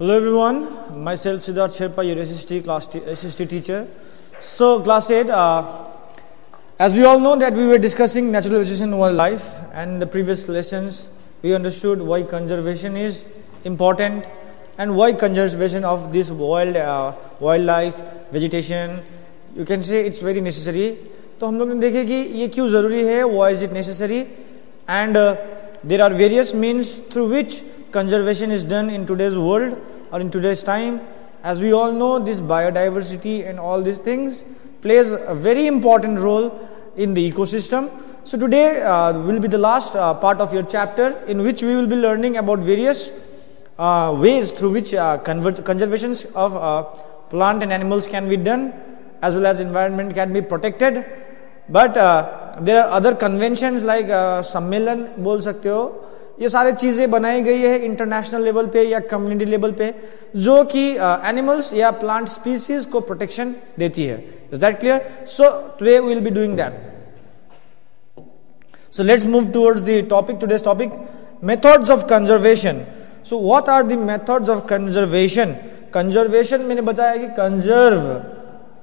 Hello everyone, myself Siddharth Sherpa, your SST teacher. So class 8, as we all know that we were discussing natural vegetation in wildlife, and in the previous lessons we understood why conservation is important and why conservation of this wildlife, vegetation, you can say it's very necessary. तो हम लोग ने देखे कि ये क्यों ज़रूरी है, why is it necessary, and there are various means through which conservation is done in today's world or in today's time. As we all know, this biodiversity and all these things plays a very important role in the ecosystem. So today will be the last part of your chapter, in which we will be learning about various ways through which conservations of plant and animals can be done, as well as environment can be protected. But there are other conventions like सम्मेलन बोल सकते हो, ये सारे चीजें बनाई गई है इंटरनेशनल लेवल पे या कम्युनिटी लेवल पे, जो कि एनिमल्स या प्लांट स्पीसीज को प्रोटेक्शन देती है. Is that clear? So today we will be doing that. So let's move towards the topic. Today's topic, methods of conservation. So what are the methods of conservation? Conservation मैंने बताया कि conserve,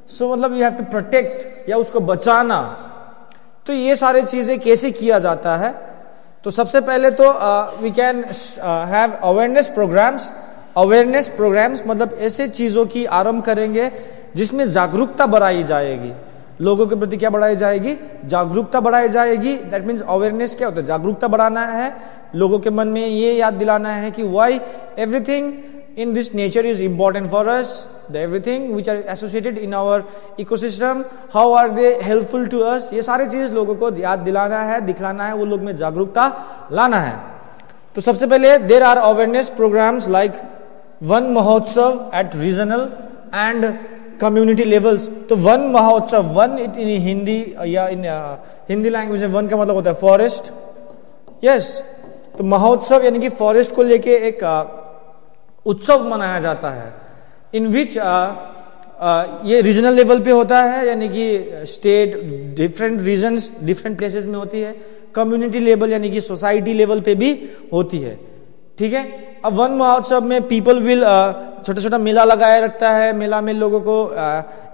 सो मतलब you have to protect या उसको बचाना. तो ये सारे चीजें कैसे किया जाता है? तो सबसे पहले तो we can have awareness programmes. Awareness programmes मतलब ऐसे चीजों की आरंभ करेंगे जिसमें जागरूकता बढ़ाई जाएगी. लोगों के प्रति क्या बढ़ाई जाएगी? जागरूकता बढ़ाई जाएगी. दैट मीन्स अवेयरनेस क्या होता है? जागरूकता बढ़ाना है, लोगों के मन में ये याद दिलाना है कि why everything in this nature is important for us, the everything which are associated in our ecosystem, how are they helpful to us. ये सारी चीज लोगों को याद दिलाना है, दिखलाना है, वो लोग में जागरूकता लाना है. तो सबसे पहले there are awareness programs like one महोत्सव at regional and community levels. तो वन महोत्सव, वन इन हिंदी या इन हिंदी लैंग्वेज में वन का मतलब होता है फॉरेस्ट. यस, तो महोत्सव यानी कि फॉरेस्ट को लेके एक उत्सव मनाया जाता है, इन विच ये रीजनल लेवल पे होता है, यानी कि state different regions different places में होती है. कम्युनिटी लेवल यानी कि सोसाइटी लेवल पे भी होती है. ठीक है. अब वन महोत्सव में पीपल विल छोटा छोटा मेला लगाया रखता है. मेला में लोगों को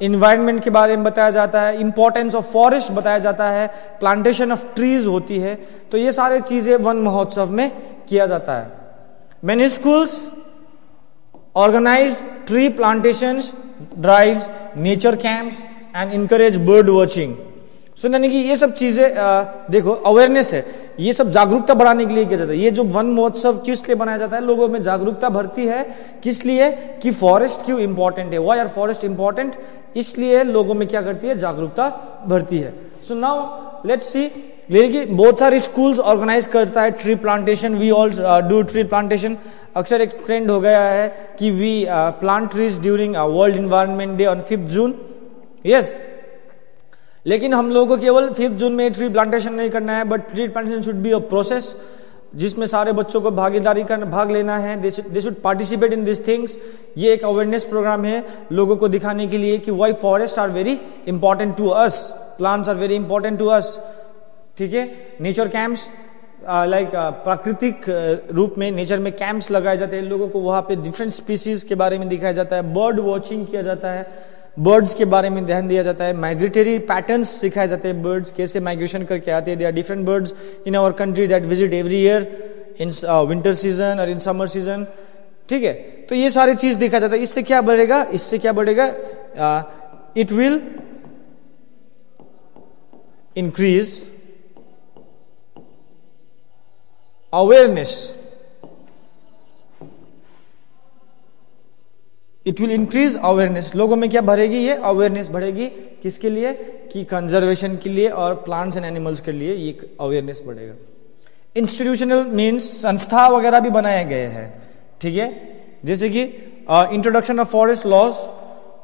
इन्वायरमेंट के बारे में बताया जाता है, इंपॉर्टेंस ऑफ फॉरेस्ट बताया जाता है, प्लांटेशन ऑफ ट्रीज होती है. तो ये सारे चीजें वन महोत्सव में किया जाता है. Many schools organize tree plantations drives, nature camps and encourage bird watching. So यानी कि ये सब चीजें देखो अवेयरनेस है, ये सब जागरूकता बढ़ाने के लिए किया जाता है. ये जो वन महोत्सव किस लिए बनाया जाता है? लोगों में जागरूकता भरती है. किस लिए? कि फॉरेस्ट क्यों इंपॉर्टेंट है, व्हाई आर फॉरेस्ट इंपॉर्टेंट, इसलिए लोगों में क्या करती है? जागरूकता भरती है. So now let's see. लेकिन बहुत सारे स्कूल्स ऑर्गेनाइज करता है tree plantation. We all do tree plantation. अक्सर एक ट्रेंड हो गया है कि we plant trees during world environment day on 5 June. Yes, लेकिन हम लोगों को केवल 5 जून में ट्री प्लांटेशन नहीं करना है, but tree plantation should be a process जिसमें सारे बच्चों को भाग लेना है. They should participate in this things. ये एक अवेयरनेस प्रोग्राम है लोगों को दिखाने के लिए कि why forest are very important to us, plants are very important to us. ठीक है. नेचर कैंप्स लाइक प्राकृतिक रूप में नेचर में कैंप्स लगाए जाते हैं. लोगों को वहां पे डिफरेंट स्पीसीज के बारे में दिखाया जाता है, बर्ड वॉचिंग किया जाता है, बर्ड्स के बारे में ध्यान दिया जाता है, माइग्रेटरी पैटर्न्स सिखाए जाते हैं, बर्ड्स कैसे माइग्रेशन करके आते हैं. There are different birds in our country that visit every year in winter season और इन समर सीजन. ठीक है. तो ये सारी चीज दिखाया जाता है. इससे क्या बढ़ेगा? इससे क्या बढ़ेगा? It will increase awareness. It will increase awareness. लोगों में क्या बढ़ेगी? ये अवेयरनेस बढ़ेगी. किसके लिए? कि कंजर्वेशन के लिए और प्लांट्स एंड एनिमल्स के लिए ये अवेयरनेस बढ़ेगा. इंस्टीट्यूशनल मीन्स संस्था वगैरह भी बनाए गए हैं. ठीक है. जैसे कि इंट्रोडक्शन ऑफ फॉरेस्ट लॉज.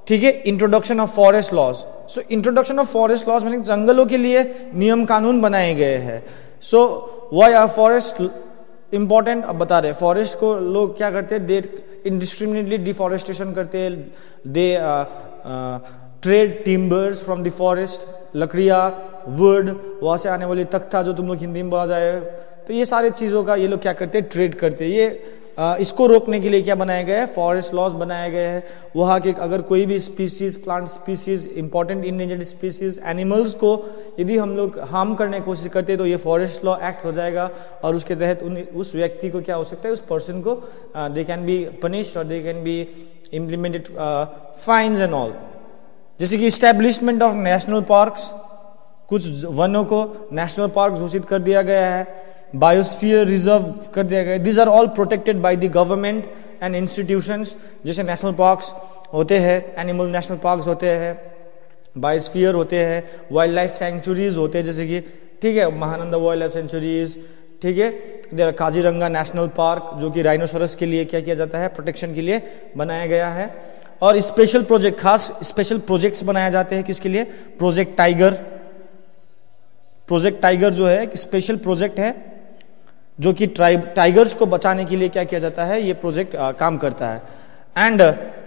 ठीक है. Introduction of forest laws. So introduction of forest laws meaning जंगलों के लिए नियम कानून बनाए गए हैं. So why are forest important? अब बता रहे. फॉरेस्ट को लोग क्या करते हैं? दे इंडिस्क्रिमिनेटली डिफॉरेस्टेशन करते हैं. दे trade timbers from the forest, लकड़ियाँ, वुड, वहां से आने वाली तख्ता जो तुम लोग हिंदी में बोला जाए. तो ये सारे चीजों का ये लोग क्या करते हैं? ट्रेड करते हैं. ये इसको रोकने के लिए क्या बनाया गया है, फॉरेस्ट लॉज बनाए गए हैं। वहाँ के अगर कोई भी species, plant species, important endangered species, animals को यदि हम लोग हार्म करने की कोशिश करते हैं तो ये फॉरेस्ट लॉ एक्ट हो जाएगा और उसके तहत उस व्यक्ति को क्या हो सकता है, उस पर्सन को दे कैन बी पनिश्ड और they can be implemented fines and all. जैसे कि इस्टेब्लिशमेंट ऑफ नेशनल पार्क्स, कुछ वनों को नेशनल पार्क घोषित कर दिया गया है, बायोस्फीयर रिजर्व कर दिया गया है। These are all protected by the government and institutions. जैसे नेशनल पार्क्स होते हैं, एनिमल नेशनल पार्क्स होते हैं, बायोस्फीयर होते हैं, वाइल्ड लाइफ सेंचुरीज होते हैं, जैसे कि ठीक है महानंदा वाइल्ड लाइफ सेंचुरीज, ठीक है देयर काजीरंगा नेशनल पार्क जो कि राइनोसोरस के लिए क्या किया जाता है, प्रोटेक्शन के लिए बनाया गया है। और स्पेशल प्रोजेक्ट, खास स्पेशल प्रोजेक्ट्स बनाए जाते हैं किसके लिए, प्रोजेक्ट टाइगर। प्रोजेक्ट टाइगर जो है एक स्पेशल प्रोजेक्ट है जो कि टाइगर्स को बचाने के लिए क्या किया जाता है, ये प्रोजेक्ट काम करता है। एंड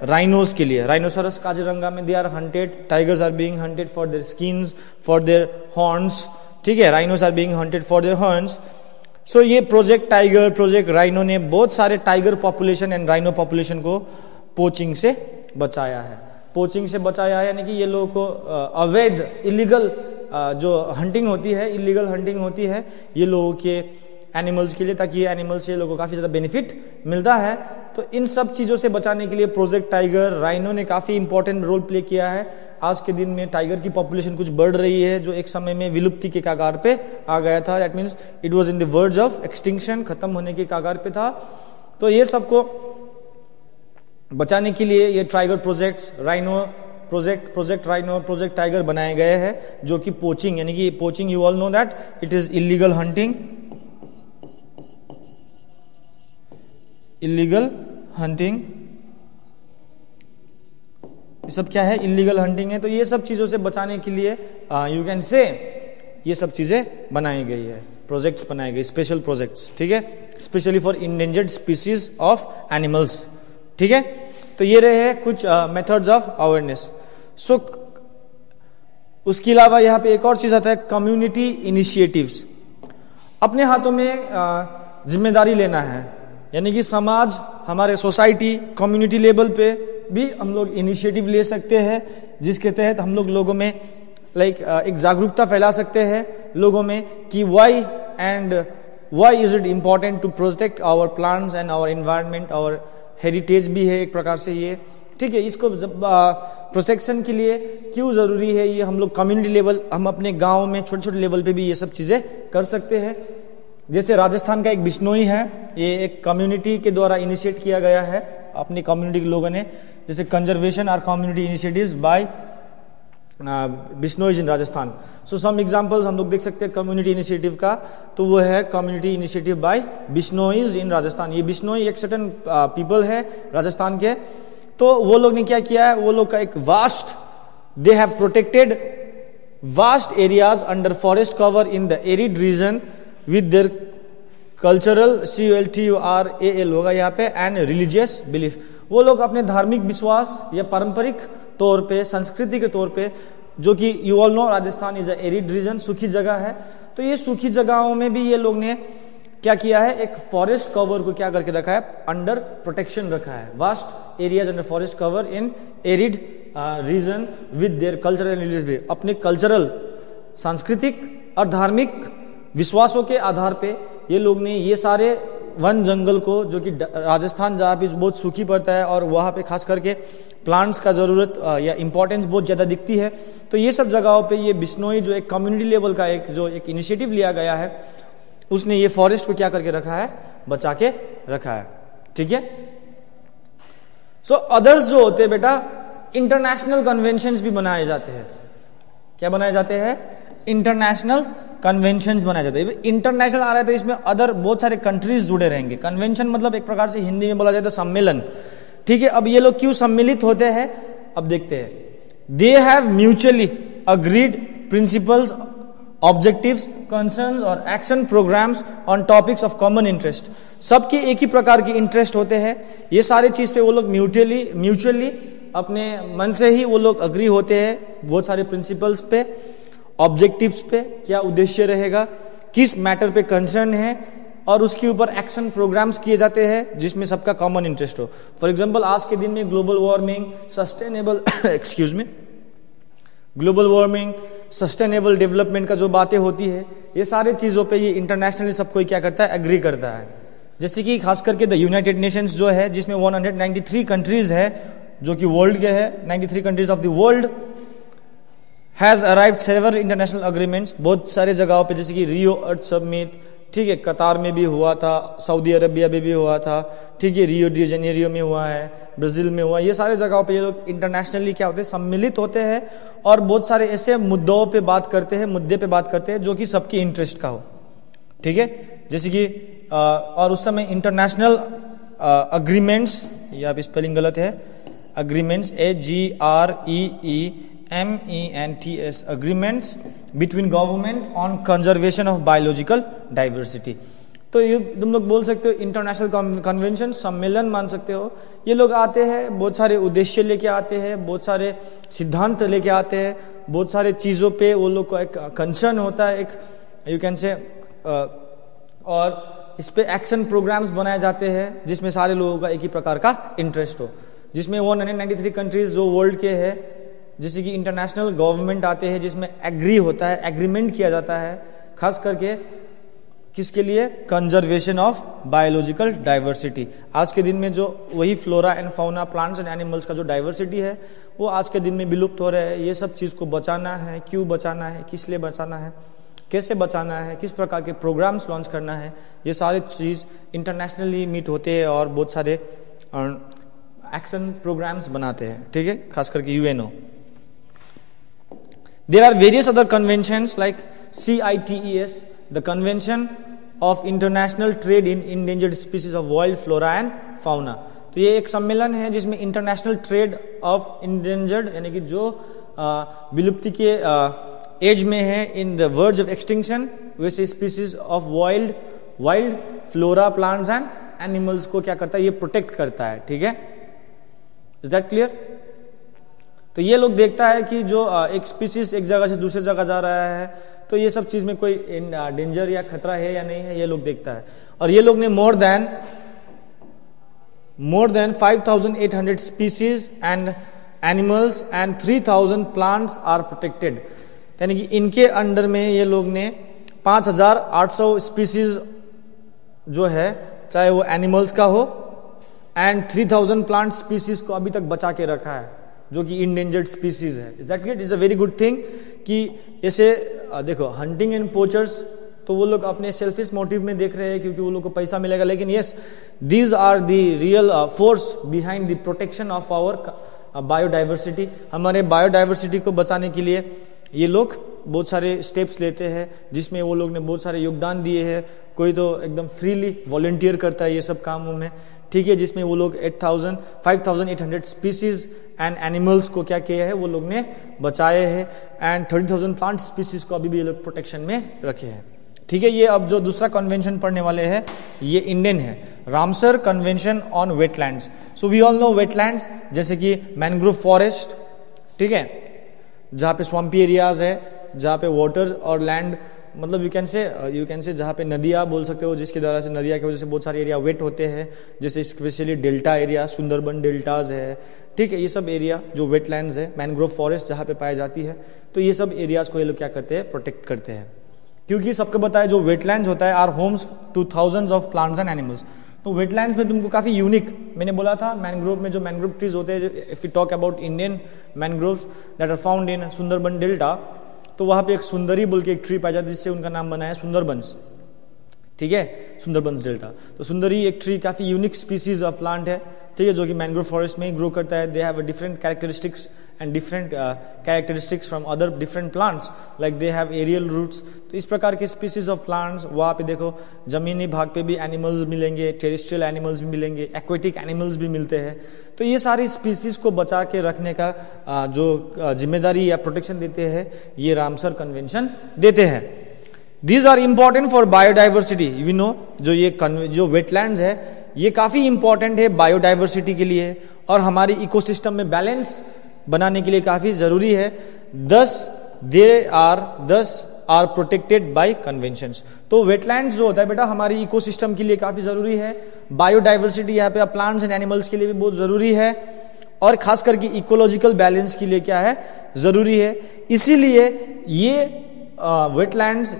राइनोस के लिए, राइनोसोरस काजीरंगा में they are hunted, tigers are being hunted for their skins, for their horns, ठीक है, rhinos are being hunted for their horns. So ये प्रोजेक्ट टाइगर, प्रोजेक्ट राइनो ने बहुत सारे tiger population and rhino population को poaching से बचाया है। पोचिंग से बचाया है यानी कि ये लोगों को अवैध इलीगल जो हंटिंग होती है, इलीगल हंटिंग होती है ये लोगों के एनिमल्स के लिए, ताकि ये एनिमल्स से लोगों को काफी ज्यादा बेनिफिट मिलता है। तो इन सब चीजों से बचाने के लिए प्रोजेक्ट टाइगर, राइनो ने काफी इंपॉर्टेंट रोल प्ले किया है। आज के दिन में टाइगर की पॉपुलेशन कुछ बढ़ रही है जो एक समय में विलुप्ति के कगार पे आ गया था। That means it was in the verge of extinction, खत्म होने के कगार पे था। तो ये सबको बचाने के लिए ये tiger projects, rhino project rhino, project tiger बनाए गए हैं जो कि पोचिंग, यानी कि poaching you all know that it is illegal hunting, illegal hunting, ये सब क्या है, इलीगल हंटिंग है। तो ये सब चीजों से बचाने के लिए यू कैन से ये सब चीजें बनाई गई है, प्रोजेक्ट्स बनाए गए, स्पेशल प्रोजेक्ट्स, ठीक है, specially for endangered species of animals, ठीक है। तो ये रहे हैं कुछ मेथड्स ऑफ अवेयरनेस। सो उसके अलावा यहाँ पे एक और चीज आता है, कम्युनिटी इनिशिएटिव्स। अपने हाथों में जिम्मेदारी लेना है, यानी कि समाज, हमारे सोसाइटी, कम्युनिटी लेवल पे भी हम लोग इनिशिएटिव ले सकते हैं जिसके तहत हम लोग लोगों में एक जागरूकता फैला सकते हैं लोगों में कि why is it important to protect our plants and our environment, our heritage भी है एक प्रकार से ये, ठीक है। इसको प्रोटेक्शन के लिए क्यों जरूरी है, ये हम लोग कम्युनिटी लेवल, हम अपने गांव में छोटे छोटे लेवल पे भी ये सब चीजें कर सकते हैं। जैसे राजस्थान का एक बिश्नोई है, ये एक कम्युनिटी के द्वारा इनिशिएट किया गया है अपनी कम्युनिटी के लोगों ने, जैसे conservation are community initiatives by Bishnois in Rajasthan. So some examples हम लोग देख सकते हैं कम्युनिटी इनिशिएटिव का, तो वो है community initiative by Bishnois in Rajasthan. ये बिश्नोई एक सर्टेन पीपल है राजस्थान के, तो वो लोग ने क्या किया है, वो लोग का एक vast, they have protected vast areas under forest cover in the arid region with their cultural, CULTURAL होगा यहाँ पे, एंड रिलीजियस बिलीफ। वो लोग अपने धार्मिक विश्वास या पारंपरिक तौर पे, संस्कृति के तौर पे, जो कि you all know Rajasthan is a arid region, सूखी जगह है, तो ये सूखी जगहों में भी ये लोग ने क्या किया है, एक फॉरेस्ट कवर को क्या करके रखा है, अंडर प्रोटेक्शन रखा है, vast areas under forest cover in arid region with their cultural and religious belief. अपने कल्चरल, सांस्कृतिक और धार्मिक विश्वासों के आधार पे ये लोग ने ये सारे वन जंगल को, जो कि राजस्थान जहाँ पे बहुत सूखी पड़ता है और वहाँ पे खास करके प्लांट्स का जरूरत या इंपॉर्टेंस बहुत ज्यादा दिखती है, तो ये सब जगहों पे ये बिश्नोई जो एक कम्युनिटी लेवल का एक इनिशिएटिव लिया गया है, उसने ये फॉरेस्ट को क्या करके रखा है, बचा के रखा है, ठीक है। सो अदर्स जो होते हैं बेटा, इंटरनेशनल कन्वेंशंस भी बनाए जाते हैं। क्या बनाए जाते हैं, इंटरनेशनल कन्वेंशंस बनाए जाते हैं। इंटरनेशनल आ रहा है तो इसमें अदर बहुत सारे कंट्रीज जुड़े रहेंगे। कन्वेंशन मतलब एक प्रकार से हिंदी में बोला जाए तो सम्मेलन, ठीक है। अब ये लोग क्यों सम्मिलित होते हैं, अब देखते हैं। They have mutually agreed principles, objectives, concerns और action programmes on topics of common interest. सबके एक ही प्रकार के इंटरेस्ट होते हैं, ये सारे चीज पे वो लोग म्यूचुअली अपने मन से ही वो लोग अग्री होते हैं, बहुत सारे प्रिंसिपल्स पे, ऑब्जेक्टिव्स पे, क्या उद्देश्य रहेगा, किस मैटर पे कंसर्न है, और उसके ऊपर एक्शन प्रोग्राम्स किए जाते हैं जिसमें सबका कॉमन इंटरेस्ट हो। फॉर एग्जांपल आज के दिन में global warming, sustainable global warming, sustainable development का जो बातें होती है, ये सारे चीजों पे ये इंटरनेशनली सब कोई क्या करता है, एग्री करता है। जैसे कि खास करके द यूनाइटेड नेशंस जो है, जिसमें 193 कंट्रीज है जो कि वर्ल्ड के है, 93 countries of the world has arrived several international agreements. बहुत सारे जगहों पे, जैसे कि रियो अर्थ समिट, ठीक है, कतार में भी हुआ था, सऊदी अरबिया में भी हुआ था, ठीक है, रियो डी जेनेरियो में हुआ है, ब्राजील में हुआ, ये सारे जगहों पे ये लोग इंटरनेशनली क्या होते हैं, सम्मिलित होते हैं और बहुत सारे ऐसे मुद्दों पे बात करते हैं, मुद्दे पे बात करते हैं जो कि सबकी इंटरेस्ट का हो, ठीक है। जैसे कि और उस समय इंटरनेशनल अग्रीमेंट्स, या स्पेलिंग गलत है, agreements AGREEMENTS agreements between government on conservation of biological diversity. तो ये तुम लोग बोल सकते हो इंटरनेशनल कन्वेंशन, सम्मेलन मान सकते हो। ये लोग आते हैं, बहुत सारे उद्देश्य लेके आते हैं, बहुत सारे सिद्धांत लेके आते हैं, बहुत सारे चीज़ों पे वो लोग को एक कंसर्न होता है, एक यू कैन से, और इस पे एक्शन प्रोग्राम्स बनाए जाते हैं जिसमें सारे लोगों का एक ही प्रकार का इंटरेस्ट हो, जिसमें 193 कंट्रीज जो वर्ल्ड के हैं, जैसे कि इंटरनेशनल गवर्नमेंट आते हैं जिसमें एग्री होता है, एग्रीमेंट किया जाता है, खास करके किसके लिए, कंजर्वेशन ऑफ बायोलॉजिकल डाइवर्सिटी। आज के दिन में जो वही flora and fauna, plants and animals का जो डाइवर्सिटी है वो आज के दिन में विलुप्त हो रहा है। ये सब चीज़ को बचाना है, क्यों बचाना है, किस लिए बचाना है, कैसे बचाना है, किस प्रकार के प्रोग्राम्स लॉन्च करना है, ये सारी चीज़ इंटरनेशनली मीट होते हैं और बहुत सारे एक्शन प्रोग्राम्स बनाते हैं, ठीक है, खास करके UNO। There are various other conventions like CITES, the Convention of International Trade in Endangered Species of Wild Flora and Fauna। तो ये एक सम्मेलन है जिसमें इंटरनेशनल ट्रेड ऑफ इंडेंजर्ड, यानी कि जो विलुप्ति के एज में है, in the verge of extinction, वैसे species of wild flora, plants and animals को क्या करता है, ये प्रोटेक्ट करता है, ठीक है। Is that clear? तो ये लोग देखता है कि जो एक स्पीसीज एक जगह से दूसरी जगह जा रहा है, तो ये सब चीज में कोई डेंजर या खतरा है या नहीं है, ये लोग देखता है। और ये लोग ने more than 5,800 species and animals and 3,000 plants are protected, यानी कि इनके अंडर में ये लोग ने 5,800 स्पीसीज जो है, चाहे वो एनिमल्स का हो, एंड 3,000 प्लांट स्पीसीज को अभी तक बचा के रखा है जो कि इंडेंजर्ड स्पीसीज है। Is that it is a very good thing कि ऐसे देखो, हंटिंग एंड पोचर्स तो वो लोग अपने सेल्फिश मोटिव में देख रहे हैं क्योंकि वो लोग को पैसा मिलेगा, लेकिन yes, these are the real force behind the protection of our biodiversity. हमारे बायोडाइवर्सिटी को बचाने के लिए ये लोग बहुत सारे स्टेप्स लेते हैं, जिसमें वो लोग ने बहुत सारे योगदान दिए हैं। कोई तो एकदम फ्रीली वॉलंटियर करता है ये सब कामों में, ठीक है, जिसमें वो लोग 5,800 स्पीसीज एंड एनिमल्स को क्या किया है, वो लोग ने बचाए हैं, एंड 30,000 प्लांट स्पीसीज को अभी भी ये लोग प्रोटेक्शन में रखे हैं, ठीक है। ये अब जो दूसरा कन्वेंशन पढ़ने वाले हैं ये इंडियन है, Ramsar convention on wetlands. So we all know wetlands, जैसे कि मैनग्रोव फॉरेस्ट, ठीक है, जहाँ पे स्वाम्पी एरियाज है, जहाँ पे वाटर और लैंड, मतलब यू कैन से जहाँ पे नदियाँ बोल सकते हो, जिसकी द्वारा से नदिया की वजह से बहुत सारे एरिया वेट होते हैं, जैसे specially delta area, Sundarban deltas है, ठीक है, ये सब एरिया जो वेटलैंड्स है, मैनग्रोव फॉरेस्ट जहाँ पे पाई जाती है, तो ये सब एरियाज को ये लोग क्या करते हैं, प्रोटेक्ट करते हैं। क्योंकि सबको बताया जो वेटलैंड्स होता है are homes to thousands of plants and animals. तो वेटलैंड्स में तुमको काफी यूनिक, मैंने बोला था मैनग्रोव में जो मैनग्रोव ट्रीज होते हैं, if you talk about Indian mangroves that are found in Sundarban delta, तो वहां पे एक सुंदरी बोल के एक ट्री पाया जाता है, जिससे उनका नाम बना है सुंदरबंस, ठीक है, सुंदरबंस डेल्टा। तो सुंदरी एक ट्री काफी यूनिक स्पीसीज ऑफ प्लांट है, ठीक है, जो कि मैनग्रोव फॉरेस्ट में ही ग्रो करता है। They have different characteristics and different characteristics from other different plants, like they have aerial roots. तो इस प्रकार के स्पीसीज ऑफ प्लांट्स, वहाँ पे देखो जमीनी भाग पे भी एनिमल्स मिलेंगे, टेरेस्ट्रियल एनिमल्स भी मिलेंगे, एक्वेटिक एनिमल्स भी मिलते हैं। तो ये सारी स्पीसीज को बचा के रखने का जो जिम्मेदारी या प्रोटेक्शन देते हैं, ये रामसर कन्वेंशन देते हैं। These are important for biodiversity. You know, जो वेटलैंड्स है ये काफी इंपॉर्टेंट है बायोडाइवर्सिटी के लिए और हमारी इकोसिस्टम में बैलेंस बनाने के लिए काफी जरूरी है। 10 आर प्रोटेक्टेड बाय कन्वेंशंस। तो वेटलैंड्स जो होता है बेटा हमारी इकोसिस्टम के लिए काफी जरूरी है, बायोडाइवर्सिटी यहाँ पे प्लांट्स एंड एनिमल्स के लिए भी बहुत जरूरी है, और खास करके इकोलॉजिकल बैलेंस के लिए क्या है, जरूरी है। इसीलिए ये वेटलैंड्स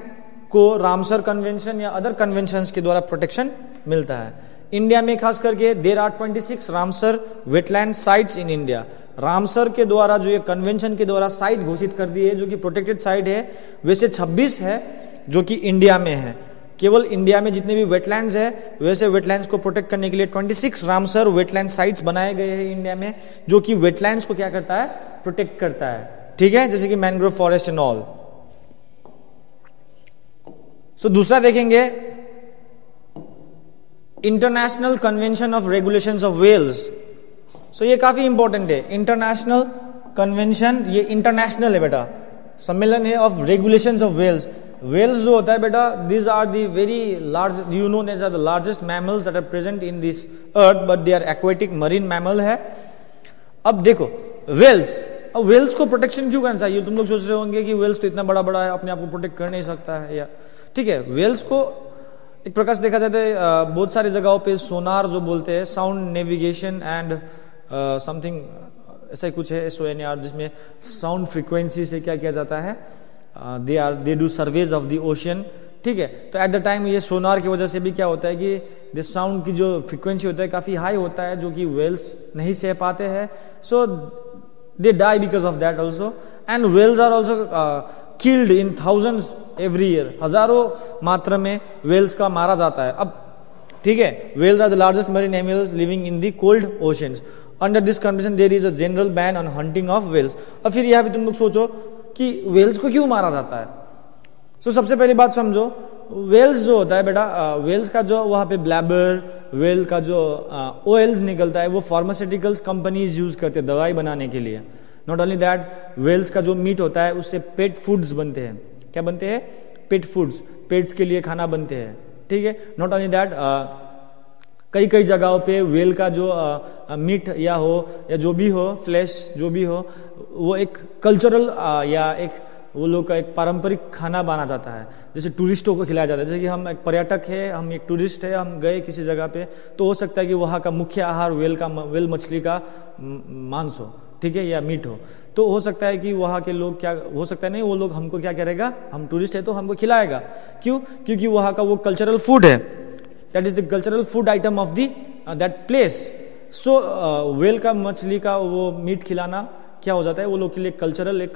को रामसर कन्वेंशन या अदर कन्वेंशंस के द्वारा प्रोटेक्शन मिलता है। इंडिया में खास करके there are 26 Ramsar wetland sites in India. Ramsar के द्वारा जो ये कन्वेंशन के द्वारा साइट घोषित कर दी है जो कि प्रोटेक्टेड साइट है, वैसे 26 है जो कि इंडिया में है। केवल इंडिया में जितने भी वेटलैंड्स है वैसे वेटलैंड्स को प्रोटेक्ट करने के लिए 26 रामसर वेटलैंड साइट्स बनाए गए हैं इंडिया में, जो कि वेटलैंड्स को क्या करता है, प्रोटेक्ट करता है। ठीक है, जैसे कि mangrove forest and all. So दूसरा देखेंगे international convention of regulations of whales. So ये काफी इंपॉर्टेंट है। इंटरनेशनल कन्वेंशन, ये इंटरनेशनल है बेटा, सम्मेलन है of regulations of whales. Whales जो होता है बेटा, these are the very large, you know these are the largest mammals that are present in this earth, but they are aquatic marine mammal है। अब देखो व्हेल्स, अब व्हेल्स को protection क्यों करना चाहिए? तुम लोग सोच रहे होंगे कि व्हेल्स तो इतना बड़ा बड़ा है, अपने आप को प्रोटेक्ट कर नहीं सकता है, या ठीक है। व्हेल्स को एक प्रकार से देखा जाता है बहुत सारी जगहों पे सोनार जो बोलते हैं, साउंड नेविगेशन एंड समथिंग ऐसा ही कुछ है, SONAR, जिसमें साउंड फ्रीक्वेंसी से क्या किया जाता है, they do surveys of the ocean. ठीक है, तो एट द टाइम ये सोनार की वजह से भी क्या होता है कि द साउंड की जो फ्रीक्वेंसी होता है काफी हाई होता है, जो कि व्हेल्स नहीं सह पाते हैं। So they die because of that also, and whales are also killed in thousands every year, हजारों मात्रा में व्हेल्स का मारा जाता है। अब ठीक है, whales are the largest marine animals living in the cold oceans. Under this condition there is a general ban on hunting of whales. अब फिर यहां पे तुम लोग सोचो कि व्हेल्स को क्यों मारा जाता है। सो सबसे पहली बात समझो, व्हेल्स जो होता है बेटा, व्हेल्स का जो वहां पे ब्लैबर, व्हेल का जो ऑयल्स निकलता है वो फार्मास्यूटिकल्स कंपनीज यूज करते हैं दवाई बनाने के लिए। नॉट ओनली दैट, व्हेल्स का जो मीट होता है उससे पेट फूड्स बनते हैं। क्या बनते हैं? पेट फूड्स, पेट्स के लिए खाना बनते हैं। ठीक है, नॉट ओनली दैट, कई कई जगहों पे व्हेल का जो मीट या हो या जो भी हो, फ्लैश जो भी हो, वो एक कल्चरल या एक वो लोग का एक पारंपरिक खाना बना जाता है, जैसे टूरिस्टों को खिलाया जाता है। जैसे कि हम एक पर्यटक है, हम एक टूरिस्ट है, हम गए किसी जगह पे, तो हो सकता है कि वहाँ का मुख्य आहार व्हेल मछली का मांस हो, ठीक है, या मीट हो। तो हो सकता है कि वहाँ के लोग क्या हो सकता है, नहीं वो लोग हमको क्या करेगा, हम टूरिस्ट है तो हमको खिलाएगा। क्यों? क्योंकि वहाँ का वो कल्चरल फूड है, that is the cultural food item of the that place. So whale का मछली का वो मीट खिलाना क्या हो जाता है, वो लोग के लिए कल्चरल एक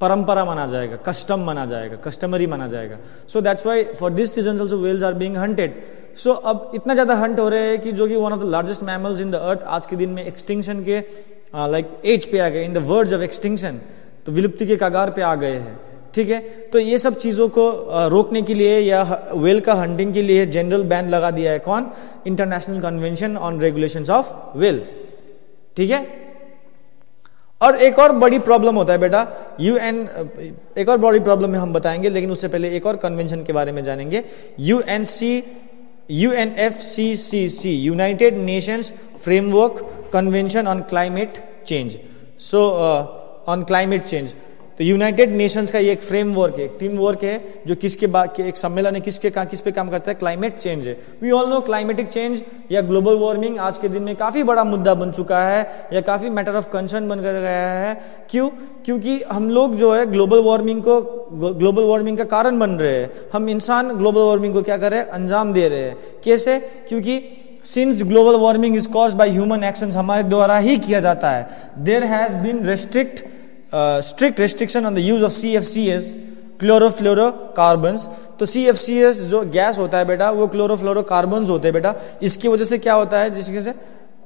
परंपरा माना जाएगा, कस्टम माना जाएगा, कस्टमरी माना जाएगा। So that's why for this reason also whales are being hunted. So अब इतना ज्यादा हंट हो रहे हैं कि जो कि one of the largest mammals in the earth आज के दिन में एक्सटिंक्शन के लाइक एज पे आ गए, इन द वर्ज ऑफ एक्सटिंक्शन, तो विलुप्ति के कगार पे आ गए हैं। ठीक है, तो ये सब चीजों को रोकने के लिए या व्हेल का हंटिंग के लिए जनरल बैन लगा दिया है कौन? International convention on regulations of whale. ठीक है, और एक और बड़ी प्रॉब्लम होता है बेटा, यूएन, एक और बड़ी प्रॉब्लम है हम बताएंगे, लेकिन उससे पहले एक और कन्वेंशन के बारे में जानेंगे। UNFCCC, United Nations framework convention on climate change. So on climate change, तो यूनाइटेड नेशंस का ये एक फ्रेमवर्क है, एक टीम वर्क है, जो किसके एक सम्मेलन है, किस पे काम करता है? क्लाइमेट चेंज है। We all know climatic change या ग्लोबल वार्मिंग आज के दिन में काफी बड़ा मुद्दा बन चुका है, या काफी मैटर ऑफ कंसर्न बन गया है। क्यों? क्योंकि हम लोग जो है ग्लोबल वार्मिंग का कारण बन रहे हैं। हम इंसान ग्लोबल वार्मिंग को क्या कर रहे हैं? अंजाम दे रहे हैं। कैसे? क्योंकि since global warming is caused by human actions, हमारे द्वारा ही किया जाता है। There has been strict restriction on the use of CFCs, chlorofluorocarbons. तो CFCs जो गैस होता है बेटा, वो क्लोरोफ्लोरोकार्बन्स होते हैं बेटा। इसकी वजह से क्या होता है? जिसकी वजह से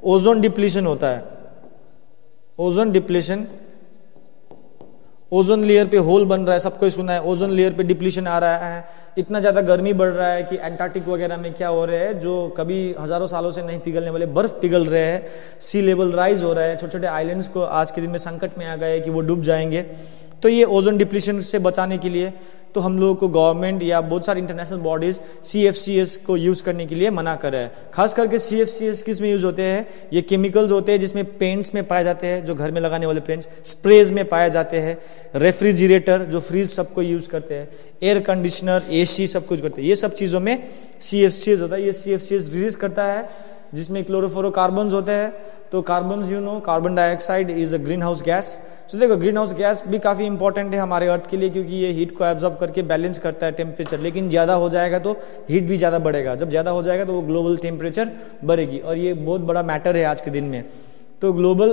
ओजोन डिप्लीशन होता है। ओजोन डिप्लीशन, ओजोन लेयर पे होल बन रहा है, सबको सुना है, ओजोन लेयर पे डिप्लीशन आ रहा है। इतना ज्यादा गर्मी बढ़ रहा है कि एंटार्क्टिक वगैरह में क्या हो रहा है, जो कभी हजारों सालों से नहीं पिघलने वाले बर्फ पिघल रहे हैं, सी लेवल राइज हो रहा है, छोटे छोटे आइलैंड्स को आज के दिन में संकट में आ गए कि वो डूब जाएंगे। तो ये ओजोन डिप्लीशन से बचाने के लिए, तो हम लोगों को गवर्नमेंट या बहुत सारी इंटरनेशनल बॉडीज CFCs को यूज करने के लिए मना कर रहा है। खास करके CFCs किस में यूज होते हैं? ये केमिकल्स होते हैं जिसमें पेंट्स में पाए जाते हैं, जो घर में लगाने वाले पेंट्स, स्प्रेज में पाए जाते हैं, रेफ्रिजरेटर जो फ्रीज सबको यूज करते हैं, एयर कंडीशनर, AC सब कुछ करते हैं, ये सब चीजों में CFCs होता है। ये CFCs रिलीज करता है जिसमें क्लोरोफ्लोरोकार्बन्स होते हैं। तो carbons carbon dioxide is a green house gas. तो देखो ग्रीन हाउस गैस भी काफी इंपॉर्टेंट है हमारे अर्थ के लिए, क्योंकि ये हीट को एब्जॉर्ब करके बैलेंस करता है टेम्परेचर। लेकिन ज्यादा हो जाएगा तो हीट भी ज्यादा बढ़ेगा, जब ज्यादा हो जाएगा तो वो ग्लोबल टेम्परेचर बढ़ेगी, और ये बहुत बड़ा मैटर है आज के दिन में। तो ग्लोबल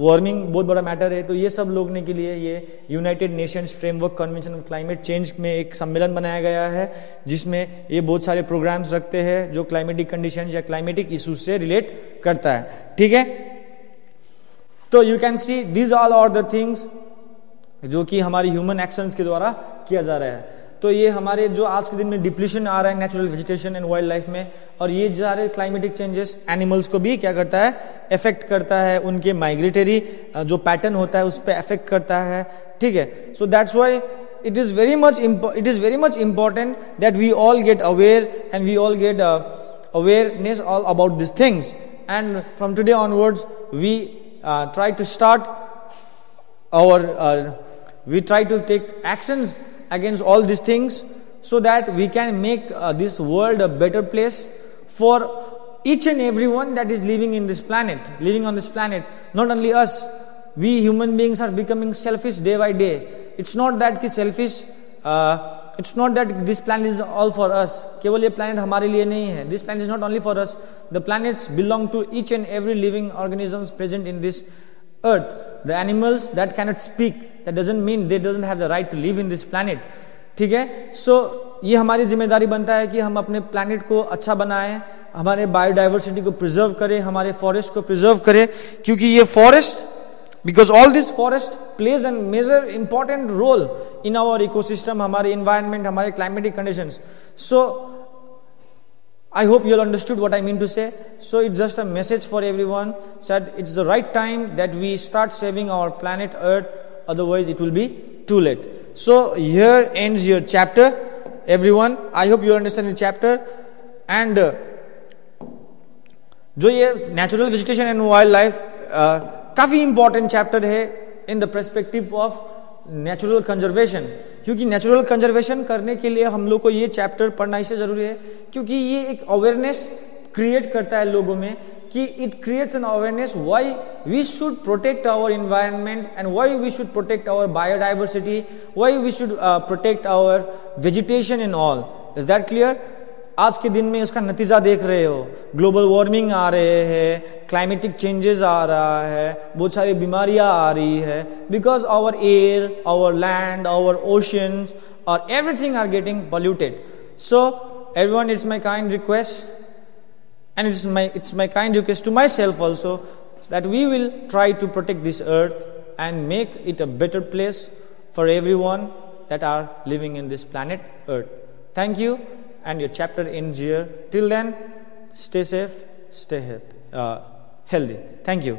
वार्मिंग बहुत बड़ा मैटर है। तो ये सब लोगों के लिए ये United Nations framework convention on climate change में एक सम्मेलन बनाया गया है, जिसमें ये बहुत सारे प्रोग्राम्स रखते हैं जो क्लाइमेटिक कंडीशन या क्लाइमेटिक इशूज से रिलेट करता है। ठीक है, तो you can see these all are the things जो कि हमारी ह्यूमन एक्शंस के द्वारा किया जा रहा है। तो ये हमारे जो आज के दिन में डिप्लीशन आ रहा है natural vegetation and wild life में, और ये सारे क्लाइमेटिक चेंजेस एनिमल्स को भी क्या करता है? इफेक्ट करता है, उनके माइग्रेटरी जो पैटर्न होता है उस पर इफेक्ट करता है। ठीक है, सो that's why it is very much important that we all get aware and we all get awareness all about these things, and from today onwards we try to start we try to take actions against all these things so that we can make this world a better place for each and everyone that is living on this planet. Not only us, we human beings are becoming selfish day by day. It's not that this planet is all for us. केवल ये planet हमारे लिए नहीं है. This planet is not only for us. The planets belong to each and every living organisms present in this earth. The animals that cannot speak, that doesn't mean they doesn't have the right to live in this planet. ठीक है, so ये हमारी जिम्मेदारी बनता है कि हम अपने planet को अच्छा बनाएं, हमारे बायोडाइवर्सिटी को प्रिजर्व करें, हमारे फॉरेस्ट को प्रिजर्व करें, क्योंकि ये forest, because all this forest plays a major important role in our ecosystem, हमारे environment, हमारे climatic conditions. So I hope you all understood what I mean to say. So it's just a message for everyone, said it's the right time that we start saving our planet Earth, otherwise it will be too late. So here ends your chapter, everyone. I hope you understand the chapter. And जो ये natural vegetation and wild life काफी important chapter है in the perspective of natural conservation, क्योंकि natural conservation करने के लिए हम लोग को ये चैप्टर पढ़ना इससे जरूरी है क्योंकि ये एक अवेयरनेस क्रिएट करता है लोगों में, कि it creates an awareness why we should protect our environment and why we should protect our biodiversity, why we should protect our vegetation and all. Is that clear? आज के दिन में उसका नतीजा देख रहे हो, ग्लोबल वार्मिंग आ रहे हैं, क्लाइमेटिक चेंजेस आ रहा है, बहुत सारी बीमारियां आ रही है, because our air, our land, our oceans और everything are getting polluted. So everyone, it's my kind request and it's my kind request to myself also, that we will try to protect this earth and make it a better place for everyone that are living in this planet Earth. Thank you, and your chapter ends here. Till then, stay safe, stay healthy. Thank you.